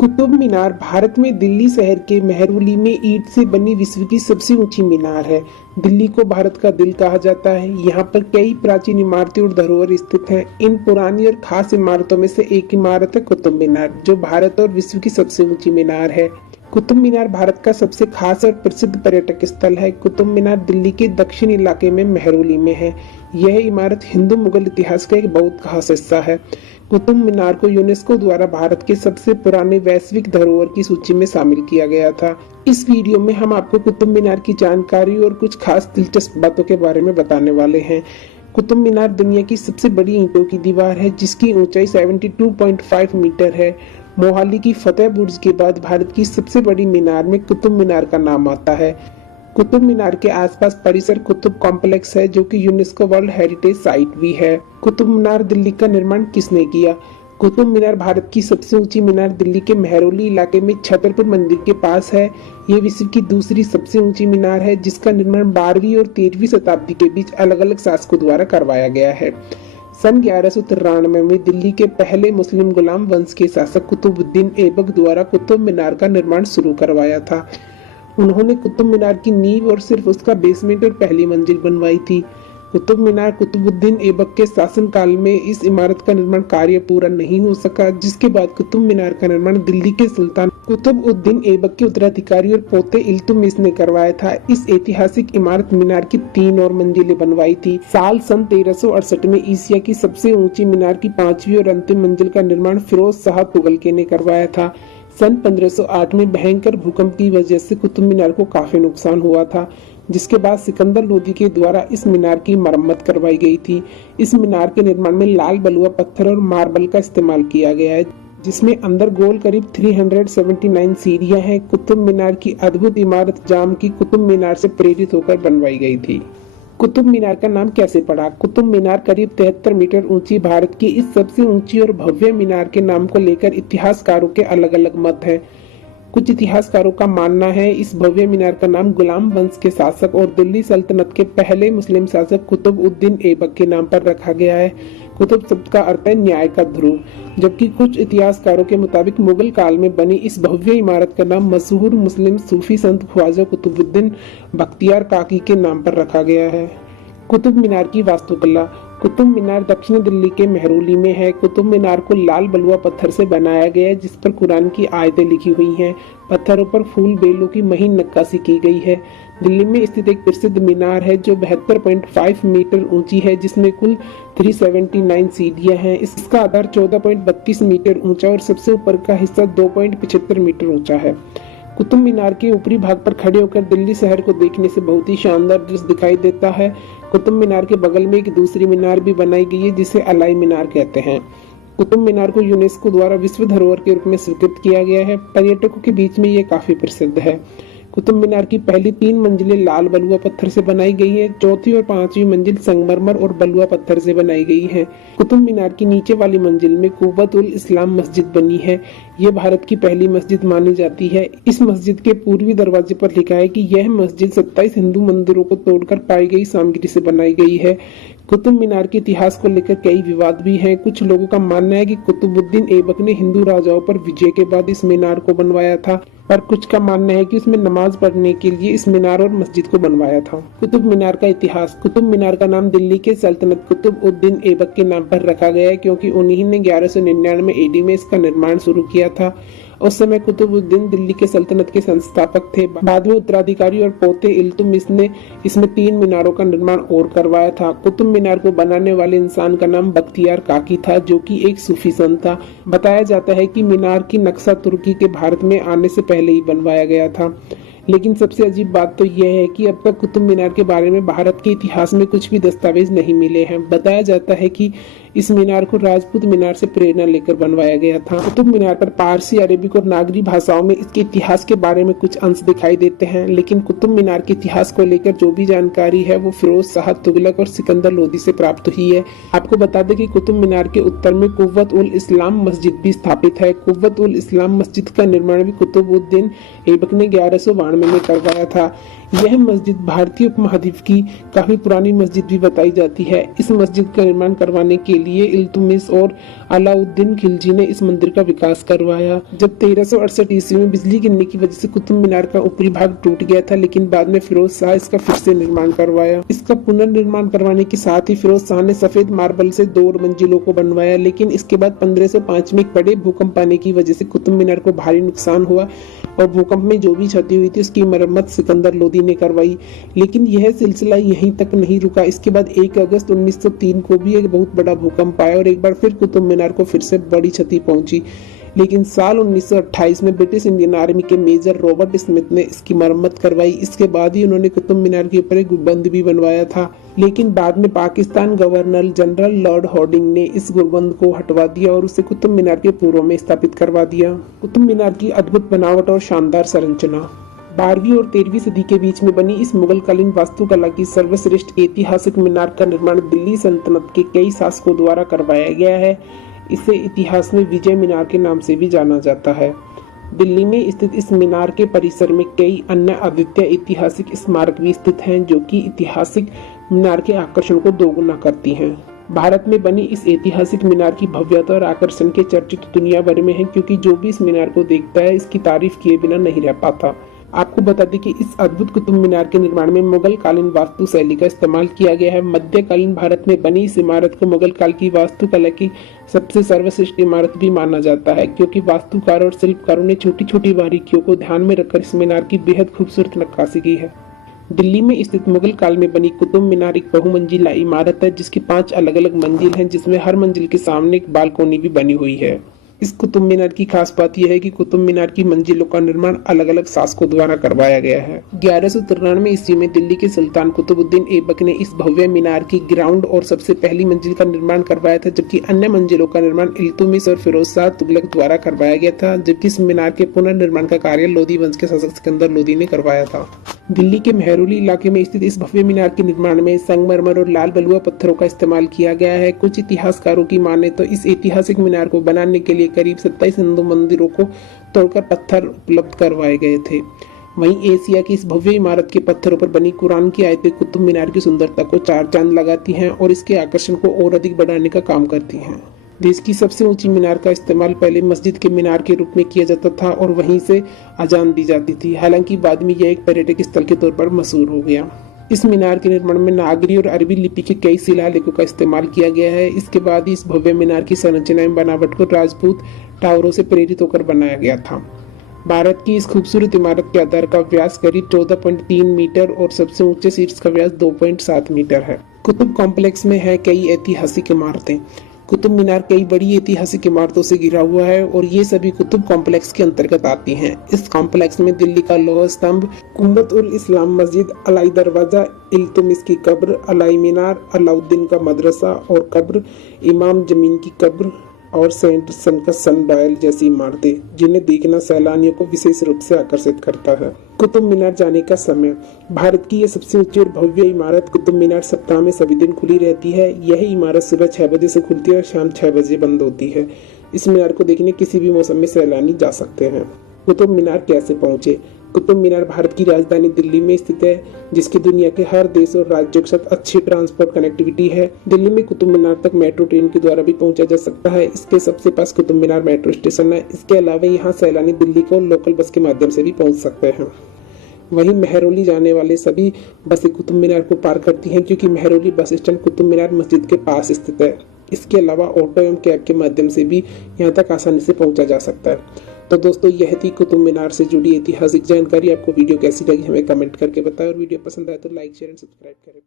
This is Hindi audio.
कुतुब मीनार भारत में दिल्ली शहर के मेहरौली में ईंट से बनी विश्व की सबसे ऊंची मीनार है। दिल्ली को भारत का दिल कहा जाता है। यहाँ पर कई प्राचीन इमारतें और धरोहर स्थित हैं। इन पुरानी और खास इमारतों में से एक इमारत है कुतुब मीनार, जो भारत और विश्व की सबसे ऊंची मीनार है। कुतुब मीनार भारत का सबसे खास और प्रसिद्ध पर्यटक स्थल है। कुतुब मीनार दिल्ली के दक्षिण इलाके में मेहरौली में है। यह इमारत हिंदू मुगल इतिहास का एक बहुत खास हिस्सा है। कुतुब मीनार को यूनेस्को द्वारा भारत के सबसे पुराने वैश्विक धरोहर की सूची में शामिल किया गया था। इस वीडियो में हम आपको कुतुब मीनार की जानकारी और कुछ खास दिलचस्प बातों के बारे में बताने वाले हैं। कुतुब मीनार दुनिया की सबसे बड़ी ईंटों की दीवार है, जिसकी ऊंचाई 72.5 मीटर है। मोहाली की फतेह बुर्ज के बाद भारत की सबसे बड़ी मीनार में कुतुब मीनार का नाम आता है। कुतुब मीनार के आसपास परिसर कुतुब कॉम्प्लेक्स है, जो कि यूनेस्को वर्ल्ड हेरिटेज साइट भी है। कुतुब मीनार दिल्ली का निर्माण किसने किया? कुतुब मीनार भारत की सबसे ऊंची मीनार दिल्ली के मेहरौली इलाके में छतरपुर मंदिर के पास है। ये विश्व की दूसरी सबसे ऊंची मीनार है, जिसका निर्माण 12वीं और 13वीं शताब्दी के बीच अलग अलग शासकों द्वारा करवाया गया है। सन 1193 में दिल्ली के पहले मुस्लिम गुलाम वंश के शासक कुतुबुद्दीन ऐबक द्वारा कुतुब मीनार का निर्माण शुरू करवाया था। उन्होंने कुतुब मीनार की नींव और सिर्फ उसका बेसमेंट और पहली मंजिल बनवाई थी। कुतुब मीनार कुतुबुद्दीन ऐबक के शासनकाल में इस इमारत का निर्माण कार्य पूरा नहीं हो सका, जिसके बाद कुतुब मीनार का निर्माण दिल्ली के सुल्तान कुतुबउद्दीन ऐबक के उत्तराधिकारी और पोते इल्तुतमिश ने करवाया था। इस ऐतिहासिक इमारत मीनार की 3 और मंजिलें बनवाई थी। साल सन 1368 में एशिया की सबसे ऊंची मीनार की 5वीं और अंतिम मंजिल का निर्माण फिरोज शाह तुगलकी ने करवाया था। सन 1508 में भयंकर भूकंप की वजह से कुतुब मीनार को काफी नुकसान हुआ था, जिसके बाद सिकंदर लोदी के द्वारा इस मीनार की मरम्मत करवाई गई थी। इस मीनार के निर्माण में लाल बलुआ पत्थर और मार्बल का इस्तेमाल किया गया है, जिसमें अंदर गोल करीब 379 सीढ़ियां हैं। कुतुब मीनार की अद्भुत इमारत जाम की कुतुब मीनार से प्रेरित होकर बनवाई गई थी। कुतुब मीनार का नाम कैसे पड़ा? कुतुब मीनार करीब 73 मीटर ऊंची भारत की इस सबसे ऊंची और भव्य मीनार के नाम को लेकर इतिहासकारों के अलग अलग मत हैं। कुछ इतिहासकारों का मानना है इस भव्य मीनार का नाम गुलाम वंश के शासक और दिल्ली सल्तनत के पहले मुस्लिम शासक कुतुबउद्दीन ऐबक के नाम पर रखा गया है। कुतुब शब्द का अर्थ है न्याय का ध्रुव, जबकि कुछ इतिहासकारों के मुताबिक मुगल काल में बनी इस भव्य इमारत का नाम मशहूर मुस्लिम सूफी संत ख्वाजा कुतुबुद्दीन बख्तियार काकी के नाम पर रखा गया है। कुतुब मीनार की वास्तुकला। कुतुब मीनार दक्षिण दिल्ली के मेहरौली में है। कुतुब मीनार को लाल बलुआ पत्थर से बनाया गया है, जिस पर कुरान की आयतें लिखी हुई हैं। पत्थरों पर फूल बेलों की महीन नक्काशी की गई है। दिल्ली में स्थित एक प्रसिद्ध मीनार है जो 72.5 मीटर ऊंची है, जिसमें कुल 379 सीढ़ियां हैं। इसका आधार 14.32 मीटर ऊंचा और सबसे ऊपर का हिस्सा 2.75 मीटर ऊंचा है। कुतुब मीनार के ऊपरी भाग पर खड़े होकर दिल्ली शहर को देखने से बहुत ही शानदार दृश्य दिखाई देता है। कुतुब मीनार के बगल में एक दूसरी मीनार भी बनाई गई है, जिसे अलाई मीनार कहते हैं। कुतुब मीनार को यूनेस्को द्वारा विश्व धरोहर के रूप में स्वीकृत किया गया है। पर्यटकों के बीच में ये काफी प्रसिद्ध है। कुतुब मीनार की पहली 3 मंजिलें लाल बलुआ पत्थर से बनाई गई है। चौथी और 5वीं मंजिल संगमरमर और बलुआ पत्थर से बनाई गई है। कुतुब मीनार की नीचे वाली मंजिल में कुव्वतुल इस्लाम मस्जिद बनी है। ये भारत की पहली मस्जिद मानी जाती है। इस मस्जिद के पूर्वी दरवाजे पर लिखा है कि यह मस्जिद 27 हिंदू मंदिरों को तोड़कर पाई गई सामग्री से बनाई गई है। कुतुब मीनार के इतिहास को लेकर कई विवाद भी हैं। कुछ लोगों का मानना है कि कुतुबुद्दीन ऐबक ने हिंदू राजाओं पर विजय के बाद इस मीनार को बनवाया था, पर कुछ का मानना है कि उसमें नमाज पढ़ने के लिए इस मीनार और मस्जिद को बनवाया था। कुतुब मीनार का इतिहास। कुतुब मीनार का नाम दिल्ली के सल्तनत कुतुबउद्दीन ऐबक के नाम पर रखा गया है, क्योंकि उन्हीं ने 1199 ईडी में इसका निर्माण शुरू किया था। उस समय कुतुबुद्दीन दिल्ली के सल्तनत के संस्थापक थे। बाद में उत्तराधिकारी और पोते इल्तुतमिश ने इसमें 3 मीनारों का निर्माण और करवाया था। कुतुब मीनार को बनाने वाले इंसान का नाम बख्तियार काकी था, जो कि एक सूफी संत था। बताया जाता है कि मीनार की नक्शा तुर्की के भारत में आने से पहले ही बनवाया गया था। लेकिन सबसे अजीब बात तो यह है कि अब तक कुतुब मीनार के बारे में भारत के इतिहास में कुछ भी दस्तावेज नहीं मिले हैं। बताया जाता है कि इस मीनार को राजपूत मीनार से प्रेरणा लेकर बनवाया गया था। कुतुब मीनार पर पारसी, अरेबिक और नागरी भाषाओं में इसके इतिहास के बारे में कुछ अंश दिखाई देते हैं, लेकिन कुतुब मीनार के इतिहास को लेकर जो भी जानकारी है वो फिरोज शाह तुगलक और सिकंदर लोदी से प्राप्त हुई है। आपको बता दें कि कुतुब मीनार के उत्तर में कुव्वतुल इस्लाम मस्जिद भी स्थापित है। कुव्वतुल इस्लाम मस्जिद का निर्माण भी कुतुबउद्दीन ऐबक ने 1192 में करवाया था। यह मस्जिद भारतीय उपमहाद्वीप की काफी पुरानी मस्जिद भी बताई जाती है। इस मस्जिद का निर्माण करवाने के लिए इल्तुतमिश और अलाउद्दीन खिलजी ने इस मंदिर का विकास करवाया। जब 1368 ईस्वी में बिजली गिरने की वजह से कुतुब मीनार का ऊपरी भाग टूट गया था, लेकिन बाद में फिरोज शाह इसका फिर से निर्माण करवाया। इसका पुनर्निर्माण करवाने के साथ ही फिरोज शाह ने सफेद मार्बल से 2 मंजिलों को बनवाया, लेकिन इसके बाद 1505 में एक बड़े भूकंप आने की वजह से कुतुब मीनार को भारी नुकसान हुआ और भूकंप में जो भी क्षति हुई थी उसकी मरम्मत सिकंदर लोदी ने करवाई। लेकिन यह सिलसिला यहीं तक नहीं रुका। इसके बाद 1 अगस्त 1903 को भी एक बहुत बड़ा भूकंप आया और एक बार फिर कुतुब मीनार को फिर से बड़ी क्षति पहुंची। लेकिन साल 1928 में ब्रिटिश इंडियन आर्मी के मेजर रॉबर्ट स्मिथ ने इसकी मरम्मत करवाई। इसके बाद ही उन्होंने कुतुब मीनार के ऊपर एक गुंबद भी बनवाया था। लेकिन बाद में Pakistan governor general Lord Harding ने इस गुंबद को हटवा दिया और उसे कुतुब मीनार के पूर्व में स्थापित करवा दिया। कुतुब मीनार की अद्भुत बनावट और शानदार संरचना। 12वीं और 13वीं सदी के बीच में बनी इस मुगलकालीन वास्तुकला की सर्वश्रेष्ठ ऐतिहासिक मीनार का निर्माण दिल्ली सल्तनत के कई शासकों द्वारा करवाया गया है। इसे इतिहास में विजय मीनार के नाम से भी जाना जाता है। दिल्ली में स्थित इस मीनार के परिसर में कई अन्य अद्वितीय ऐतिहासिक स्मारक भी स्थित हैं, जो कि ऐतिहासिक मीनार के आकर्षण को दोगुना करती हैं। भारत में बनी इस ऐतिहासिक मीनार की भव्यता और आकर्षण के चर्चित दुनिया भर में हैं, क्योंकि जो भी इस मीनार को देखता है इसकी तारीफ किए बिना नहीं रह पाता। आपको बता दें कि इस अद्भुत कुतुब मीनार के निर्माण में मुगल कालीन वास्तु शैली का इस्तेमाल किया गया है। मध्यकालीन भारत में बनी इस इमारत को मुगल काल की वास्तुकला की सबसे सर्वश्रेष्ठ इमारत भी माना जाता है, क्योंकि वास्तुकारों और शिल्पकारों ने छोटी छोटी बारीकियों को ध्यान में रखकर इस मीनार की बेहद खूबसूरत नक्काशी की है। दिल्ली में स्थित मुगल काल में बनी कुतुब मीनार एक बहुमंजिला इमारत है, जिसकी 5 अलग अलग मंजिल हैं, जिसमें हर मंजिल के सामने एक बालकोनी भी बनी हुई है। इस कुतुब मीनार की खास बात यह है कि कुतुब मीनार की मंजिलों का निर्माण अलग अलग शासकों द्वारा करवाया गया है। 1193 ईस्वी में दिल्ली के सुल्तान कुतुबुद्दीन ऐबक ने इस भव्य मीनार की ग्राउंड और सबसे पहली मंजिल का निर्माण करवाया था, जबकि अन्य मंजिलों का निर्माण इल्तुतमिश और फिरोज शाह तुगलक द्वारा करवाया गया था, जबकि इस मीनार के पुनर्निर्माण का कार्य लोदी वंश के शासक सिकंदर लोदी ने करवाया था। दिल्ली के मेहरौली इलाके में स्थित इस भव्य मीनार के निर्माण में संगमरमर और लाल बलुआ पत्थरों का इस्तेमाल किया गया है। कुछ इतिहासकारों की माने तो इस ऐतिहासिक मीनार को बनाने के लिए करीब 27 हिंदू मंदिरों को तोड़कर पत्थर उपलब्ध करवाए गए थे। वहीं एशिया की इस भव्य इमारत के पत्थरों पर बनी कुरान की आयतें कुतुब मीनार की सुंदरता को 4 चांद लगाती हैं और इसके आकर्षण को और अधिक बढ़ाने का काम करती हैं। देश की सबसे ऊंची मीनार का इस्तेमाल पहले मस्जिद के मीनार के रूप में किया जाता था और वहीं से अजान दी जाती थी। हालांकि बाद में यह एक पर्यटक स्थल के तौर पर मशहूर हो गया। इस मीनार के निर्माण में नागरी और अरबी लिपि के कई शिलालेखों का इस्तेमाल किया गया है। इसके बाद ही इस भव्य मीनार की संरचना एवं बनावट को राजपूत टावरों से प्रेरित होकर बनाया गया था। भारत की इस खूबसूरत इमारत के आधार का व्यास करीब 14.3 मीटर और सबसे ऊंचे शीर्ष का व्यास 2.7 मीटर है। कुतुब कॉम्प्लेक्स में है कई ऐतिहासिक इमारतें। कुतुब मीनार कई बड़ी ऐतिहासिक इमारतों से घिरा हुआ है और ये सभी कुतुब कॉम्प्लेक्स के अंतर्गत आती हैं। इस कॉम्प्लेक्स में दिल्ली का लौह स्तंभ, कुंबत उल इस्लाम मस्जिद, अलाई दरवाजा, इल्तुतमिश की कब्र, अलाई मीनार, अलाउद्दीन का मदरसा और कब्र, इमाम जमीन की कब्र और सेंट सनडायल जैसी इमारतें, जिन्हें देखना सैलानियों को विशेष रूप से आकर्षित करता है। कुतुब मीनार जाने का समय। भारत की यह सबसे ऊंची और भव्य इमारत कुतुब मीनार सप्ताह में सभी दिन खुली रहती है। यह इमारत सुबह 6 बजे से खुलती है और शाम 6 बजे बंद होती है। इस मीनार को देखने किसी भी मौसम में सैलानी जा सकते हैं। कुतुब मीनार कैसे पहुंचे? कुतुब मीनार भारत की राजधानी दिल्ली में स्थित है, जिसकी दुनिया के हर देश और राज्यों के साथ अच्छी ट्रांसपोर्ट कनेक्टिविटी है। दिल्ली में कुतुब मीनार तक मेट्रो ट्रेन के द्वारा भी पहुंचा जा सकता है। इसके सबसे पास कुतुब मीनार मेट्रो स्टेशन है। इसके अलावा यहाँ सैलानी दिल्ली को लोकल बस के माध्यम से भी पहुंच सकते हैं। वहीं मेहरौली जाने वाले सभी बसें कुतुब मीनार को पार करती हैं, क्योंकि मेहरौली बस स्टैंड कुतुब मीनार मस्जिद के पास स्थित है। इसके अलावा ऑटो एवं कैब के माध्यम से भी यहाँ तक आसानी से पहुंचा जा सकता है। तो दोस्तों, यह थी कुतुब मीनार से जुड़ी ऐतिहासिक जानकारी। आपको वीडियो कैसी लगी हमें कमेंट करके बताएं और वीडियो पसंद आए तो लाइक शेयर एंड सब्सक्राइब करें।